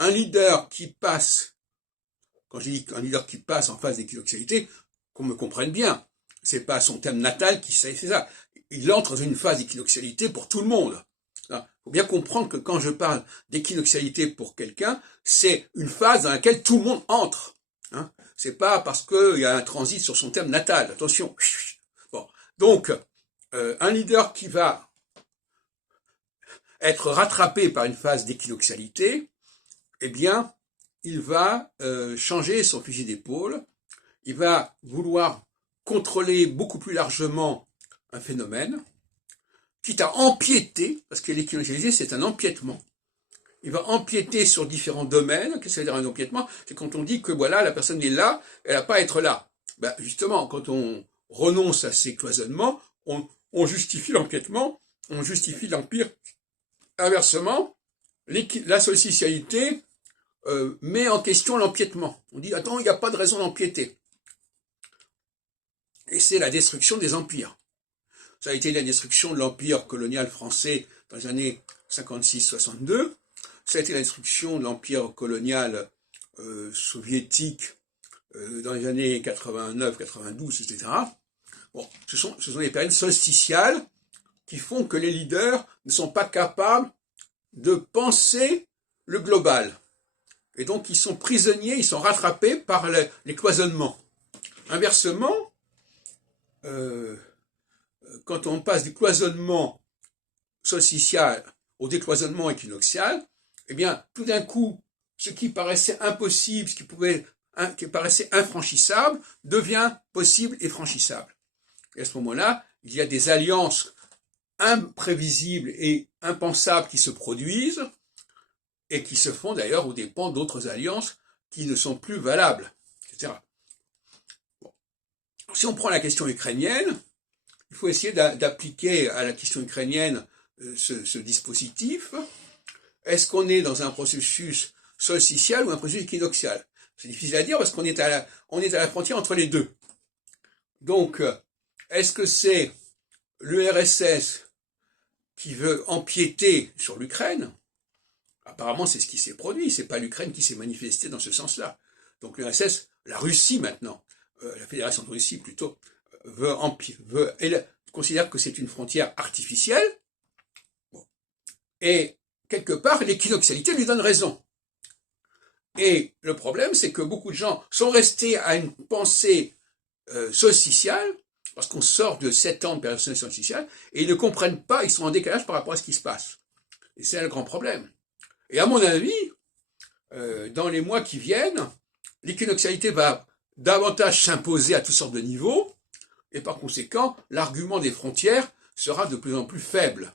un leader qui passe, quand je dis un leader qui passe en phase d'équinoxialité, qu'on me comprenne bien, c'est pas son thème natal qui c'est ça. Il entre dans une phase d'équinoxialité pour tout le monde. Il faut bien comprendre que quand je parle d'équinoxialité pour quelqu'un, c'est une phase dans laquelle tout le monde entre. Hein. C'est pas parce qu'il y a un transit sur son thème natal. Attention. Bon. Donc, un leader qui va être rattrapé par une phase d'équinoxialité, eh bien, il va changer son fusil d'épaule, il va vouloir contrôler beaucoup plus largement un phénomène, quitte à empiéter, parce que l'équinoxialité, c'est un empiètement. Il va empiéter sur différents domaines. Qu'est-ce que ça veut dire un empiètement? C'est quand on dit que voilà, la personne est là, elle n'a pas à être là. Ben, justement, quand on renonce à ces cloisonnements, on justifie l'empiètement, on justifie l'empire. Inversement, la sollicitualité met en question l'empiètement. On dit, attends, il n'y a pas de raison d'empiéter. Et c'est la destruction des empires. Ça a été la destruction de l'empire colonial français dans les années 56-62. Ça a été la destruction de l'empire colonial soviétique dans les années 89, 92, etc. Bon, ce sont des périodes solsticiales qui font que les leaders ne sont pas capables de penser le global. Et donc, ils sont prisonniers, ils sont rattrapés par les cloisonnements. Inversement, quand on passe du cloisonnement solsticial au décloisonnement équinoxial, eh bien, tout d'un coup, ce qui paraissait impossible, qui paraissait infranchissable, devient possible et franchissable. Et à ce moment-là, il y a des alliances imprévisibles et impensables qui se produisent, et qui se font d'ailleurs aux dépens d'autres alliances qui ne sont plus valables, etc. Bon. Si on prend la question ukrainienne, il faut essayer d'appliquer à la question ukrainienne ce dispositif. Est-ce qu'on est dans un processus solsticial ou un processus équinoxial? C'est difficile à dire parce qu'on est à la frontière entre les deux. Donc, est-ce que c'est l'URSS qui veut empiéter sur l'Ukraine? Apparemment, c'est ce qui s'est produit. C'est pas l'Ukraine qui s'est manifestée dans ce sens-là. Donc l'URSS, la Russie maintenant, la Fédération de Russie plutôt, elle considère que c'est une frontière artificielle. Bon. Et quelque part, l'équinoxialité lui donne raison. Et le problème, c'est que beaucoup de gens sont restés à une pensée solsticiale, parce qu'on sort de 7 ans de période solsticiale, et ils ne comprennent pas, ils sont en décalage par rapport à ce qui se passe. Et c'est le grand problème. Et à mon avis, dans les mois qui viennent, l'équinoxialité va davantage s'imposer à toutes sortes de niveaux, et par conséquent, l'argument des frontières sera de plus en plus faible.